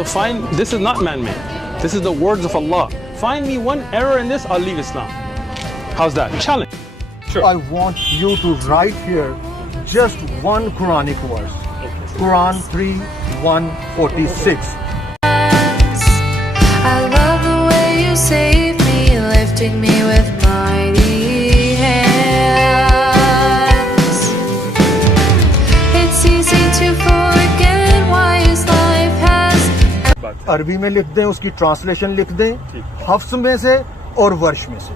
So find, this is not man-made. This is the words of Allah. Find me one error in this, I'll leave Islam. How's that? Challenge. Sure. I want you to write here just one Quranic verse. Quran 3:146. I love the way you save me, lifting me with mighty hands. It's easy to forget why his life has. عربی میں لکھ دیں, اس کی translation لکھ دیں, حفظ میں سے اور ورش میں سے.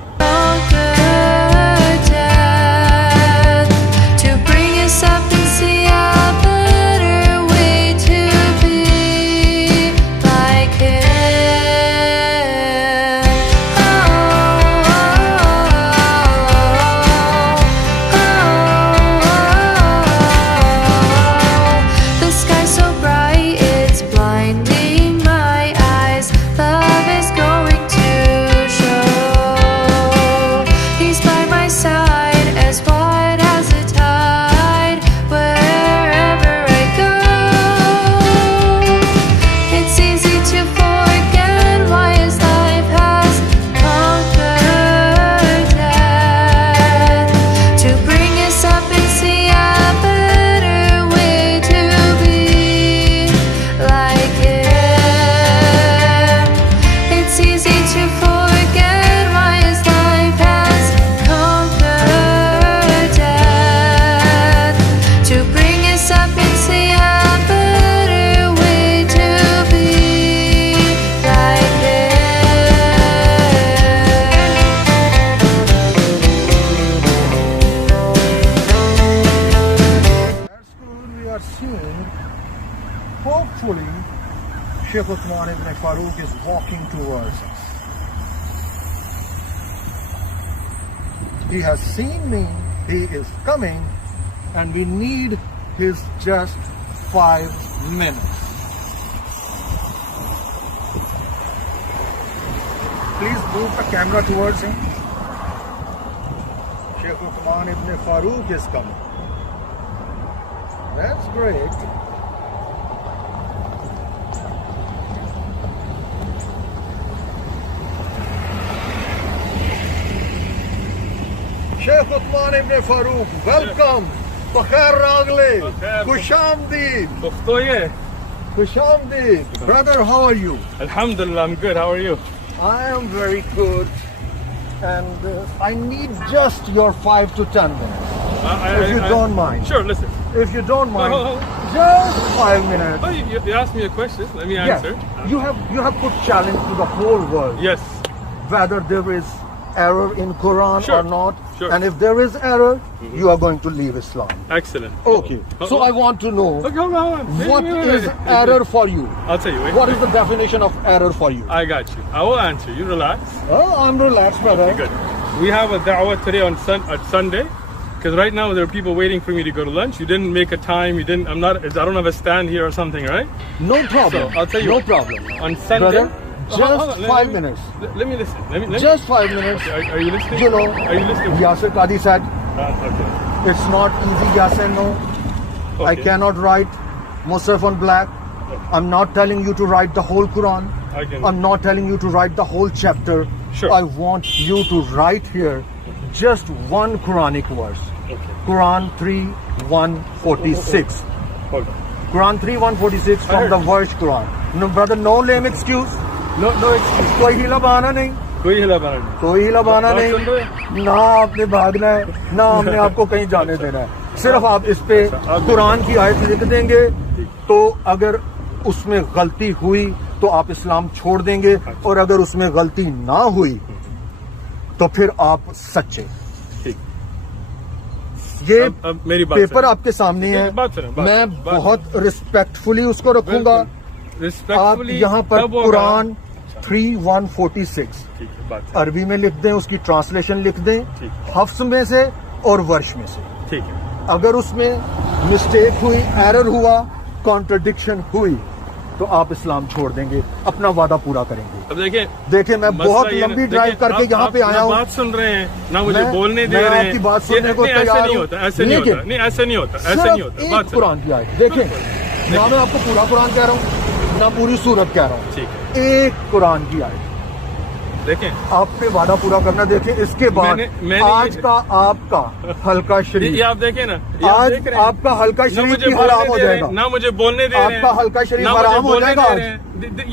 Hopefully, Sheikh Uthman ibn Farooq is walking towards us. He has seen me, he is coming, and we need his just 5 minutes. Please move the camera towards him. Sheikh Uthman ibn Farooq is coming. That's great. Sheikh Uthman ibn Farooq, welcome. Bakhair Ragle, Kushamdeed. Kushamdeed. Brother, how are you? Alhamdulillah, I'm good. How are you? I am very good. And I need just your 5 to 10 minutes. If you don't mind. Sure, listen. If you don't mind, just 5 minutes. Oh, you asked me a question. Let me answer. Yes. You have put challenge to the whole world. Yes. Whether there is error in Quran Sure. or not. Sure. And if there is error, you are going to leave Islam. Excellent. Okay. So I want to know, Okay, hold on. what is error for you? I'll tell you. Wait. What is the definition of error for you? I got you. I will answer. You relax. Oh, I'm relaxed, brother. Okay, good. We have a da'wah today on Sunday, because right now there are people waiting for me to go to lunch. You didn't make a time. You didn't. I don't have a stand here or something, right? No problem. So I'll tell you. No problem. On Sunday. Brother, Hold just on, 5 minutes. Let me listen. Let me Just 5 minutes. Okay, are you listening? You know, Are you listening? Yasir Qadhi said, Okay. it's not easy, yes and no. Okay. I cannot write Musaf on black. I'm not telling you to write the whole Quran. I'm not telling you to write the whole chapter. Sure. I want you to write here just one Quranic verse. Okay. Quran 3:146. Hold on. Quran 3:146 from the verse Quran. No, brother, no lame excuse. No excuse. کوئی ہیلا بہانا نہیں. کوئی ہلا بہانا نہیں. کوئی ہیلا بہانا بات نہیں. سن رہے ہیں؟ نہ آپ نے بھاگنا ہے, نہ ہم نے آپ کو کہیں جانے دینا ہے. صرف آپ اس پہ قرآن کی آیت لکھ دیں گے, تو اگر اس میں غلطی ہوئی تو آپ اسلام چھوڑ دیں گے, اور اگر اس میں غلطی نہ ہوئی تو پھر آپ سچے. یہ پیپر آپ کے سامنے ہے. میں بہت ریسپیکٹفلی اس کو رکھوں گا. آپ یہاں پر قرآن 3:146 عربی میں لکھ دیں, اس کی ٹرانسلیشن لکھ دیں, حفظ میں سے اور ورش میں سے. اگر اس میں مسٹیک ہوئی, ایرر ہوا, کانٹرڈکشن ہوئی, تو آپ اسلام چھوڑ دیں گے, اپنا وعدہ پورا کریں گے. اب دیکھیں میں بہت لمبی ڈرائیو کر کے یہاں پہ آیا ہوں. بات سن رہے ہیں نہ, مجھے بولنے دے رہے ہیں. آپ کی بات سننے کو تیار ہوں. ایسے نہیں ہوتا. صرف ایک قرآن کی آیت دیکھیں, نہ میں آپ کو پورا قرآن کہہ رہا ہوں, نہ پوری سورت کہہ رہا ہوں, ٹھیک ہے, ایک قرآن کی آیت دیکھیں آپ پہ وعدہ پورا کرنا. دیکھیں اس کے بعد آج کا آپ کا حلقہ شریف, یہ آپ دیکھیں نا, آج آپ کا حلقہ شریف بھی حرام ہو جائے گا, نہ مجھے بولنے دے رہے ہیں, آپ کا حلقہ شریف حرام ہو جائے گا.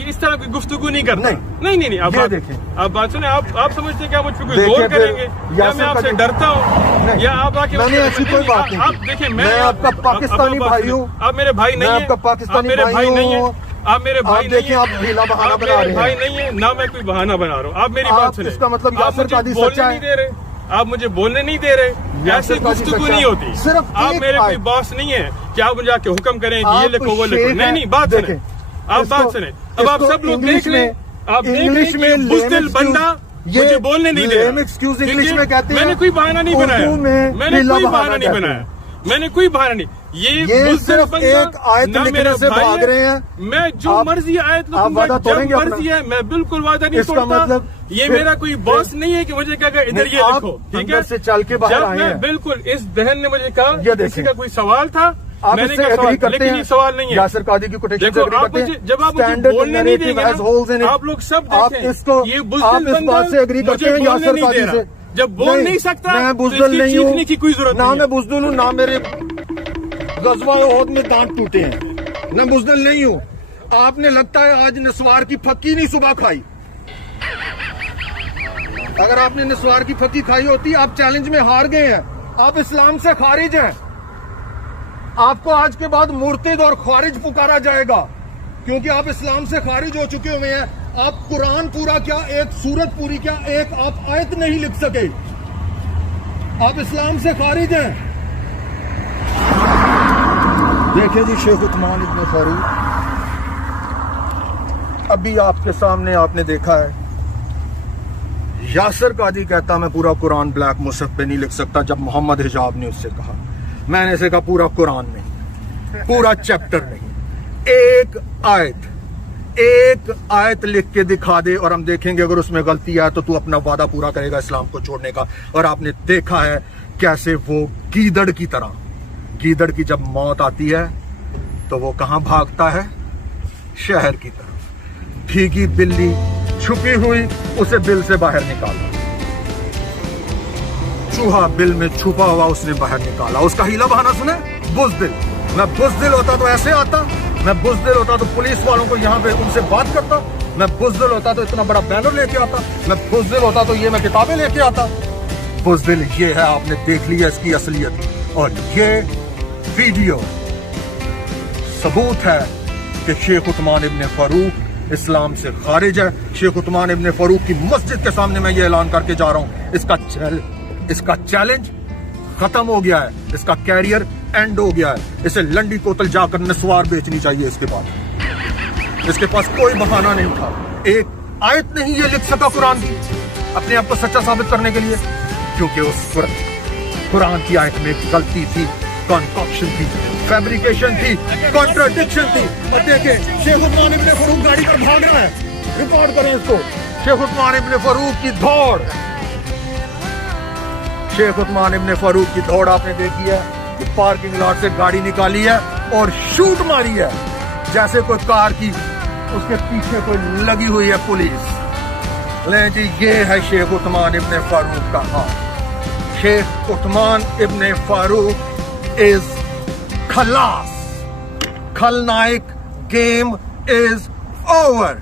اس طرح کی گفتگو نہیں کرنا. نہیں, آپ دیکھیں, آپ بات سنیں, آپ سمجھتے ہیں کہ آپ مجھ پہ کوئی زور کریں گے یا میں آپ سے ڈرتا ہوں یا آپ آ کے, میں نے ایسی کوئی بات نہیں. آپ دیکھیں, میں آپ کا پاکستانی بھائی ہوں, آپ میرے بھائی نہیں ہیں, آپ کا پاکستانی بھائی نہیں ہوں, آپ میرے بھائی دیکھیں آپ ڈھیلا بہانہ بنا رہے ہیں. بھائی نہیں ہے, نہ میں کوئی بہانہ بنا رہا ہوں. آپ میری بات سنیں, اس کا مطلب یاسر قادری سچا ہے, آپ مجھے بولنے نہیں دے رہے, ایسی گفتگو نہیں ہوتی. صرف آپ میرے کوئی باس نہیں ہے کہ آپ مجھے آ کے حکم کریں کہ یہ لکھو وہ لکھو. نہیں, بات سنیں, آپ بات سنیں. اب آپ سب لوگ دیکھ لیں, آپ انگلش میں بزدل بندہ مجھے بولنے نہیں دے رہا. میں نے کوئی بہانہ نہیں بنایا, میں نے کوئی بہانہ نہیں بنایا, میں نے کوئی بہانہ نہیں. یہ صرف ایک آیت لکھنے سے بھاگ رہے ہیں. میں جو مرضی آیت لکھوں گا, جب مرضی ہے, میں بالکل وعدہ نہیں توڑتا. یہ میرا کوئی باس نہیں ہے کہ مجھے کہا کہ ادھر یہ لکھو, ٹھیک ہے, سے چل کے باہر آئے ہیں. بالکل, اس بہن نے مجھے کہا کسی کا کوئی سوال تھا, آپ میں اس نے سے کہا ایگری کرتے ہیں, سوال نہیں ہے. یاسر قادری کی کوٹیشن سے ایگری کرتے ہیں. جب آپ مجھے بولنے نہیں دیں گے, آپ لوگ سب دیکھیں, یہ بزدل بندہ مجھے بولنے نہیں دے رہا. جب بول نہیں سکتا میں تو اس بزدل کی نہیں چیخنے کی کوئی ضرورت ہوں, نہیں. نہ میں بزدل ہوں, نہ میرے غزوہ احد میں دانت ٹوٹے ہیں, میں بزدل نہیں ہوں. آپ نے لگتا ہے آج نسوار کی پھکی نہیں صبح کھائی. اگر آپ نے نسوار کی پھکی کھائی ہوتی, آپ چیلنج میں ہار گئے ہیں, آپ اسلام سے خارج ہیں. آپ کو آج کے بعد مرتد اور خارج پکارا جائے گا کیونکہ آپ اسلام سے خارج ہو چکے ہوئے ہیں. آپ قرآن پورا کیا, ایک سورت پوری کیا, ایک آپ آیت نہیں لکھ سکے. آپ اسلام سے خارج ہیں. دیکھیں جی, شیخ عثمان ابن فاروق, ابھی آپ کے سامنے آپ نے دیکھا ہے, یاسر قادری کہتا میں پورا قرآن بلیک مصحف پہ نہیں لکھ سکتا. جب محمد حجاب نے اس سے کہا, میں نے اسے کہا پورا قرآن نہیں, پورا چیپٹر نہیں, ایک آیت لکھ کے دکھا دے اور ہم دیکھیں گے. اگر اس میں غلطی ہے تو اپنا وعدہ پورا کرے گا اسلام کو چھوڑنے کا. اور آپ نے دیکھا ہے کیسے وہ گیدڑ کی طرح, گیدڑ کی جب موت آتی ہے تو وہ کہاں بھاگتا ہے, شہر کی طرف. بھیگی بلی چھپی ہوئی, اسے بل سے باہر نکالا. چوہا بل میں چھپا ہوا اس نے باہر نکالا. اس کا ہیلا بہانا سنے, بزدل. میں بزدل ہوتا تو ایسے آتا, میں بزدل ہوتا تو پولیس والوں کو یہاں پہ ان سے بات کرتا, میں بزدل ہوتا تو اتنا بڑا بینر لے کے آتا, میں بزدل ہوتا تو یہ میں کتابیں لے کے آتا. بزدل یہ ہے, آپ نے دیکھ لیا اس کی اصلیت. اور یہ ویڈیو ثبوت ہے کہ شیخ عثمان ابن فاروق اسلام سے خارج ہے. شیخ عثمان ابن فاروق کی مسجد کے سامنے میں یہ اعلان کر کے جا رہا ہوں, اس کا چیلنج ختم ہو گیا ہے, اس کا کیریئر اینڈ ہو گیا ہے. اسے لنڈی کوتل جا کر نسوار بیچنی چاہیے. اس کے بعد اس کے پاس کوئی بہانہ نہیں تھا. ایک آیت نہیں یہ لکھ سکا قرآن کی اپنے آپ کو سچا ثابت کرنے کے لیے, کیونکہ اس قرآن کی آیت میں غلطی تھی, کنکاکشن تھی, فیبریکیشن تھی, کانٹراڈکشن تھی. اور دیکھیں شیخ عثمان ابن فاروق گاڑی پر بھاگ رہا ہے, ریکارڈ کریں اس کو. شیخ عثمان ابن فاروق کی دوڑ, شیخ عثمان ابن فاروق کی دوڑ آپ نے دیکھی ہے. پارکنگ لاٹ سے گاڑی نکالی ہے اور شوٹ ماری ہے جیسے کوئی کار کی اس کے پیچھے کوئی لگی ہوئی ہے پولیس. لیں جی, یہ ہے شیخ عثمان ابن فاروق کا حال. شیخ عثمان ابن فاروق از خلاص. خلنائک گیم از اوور.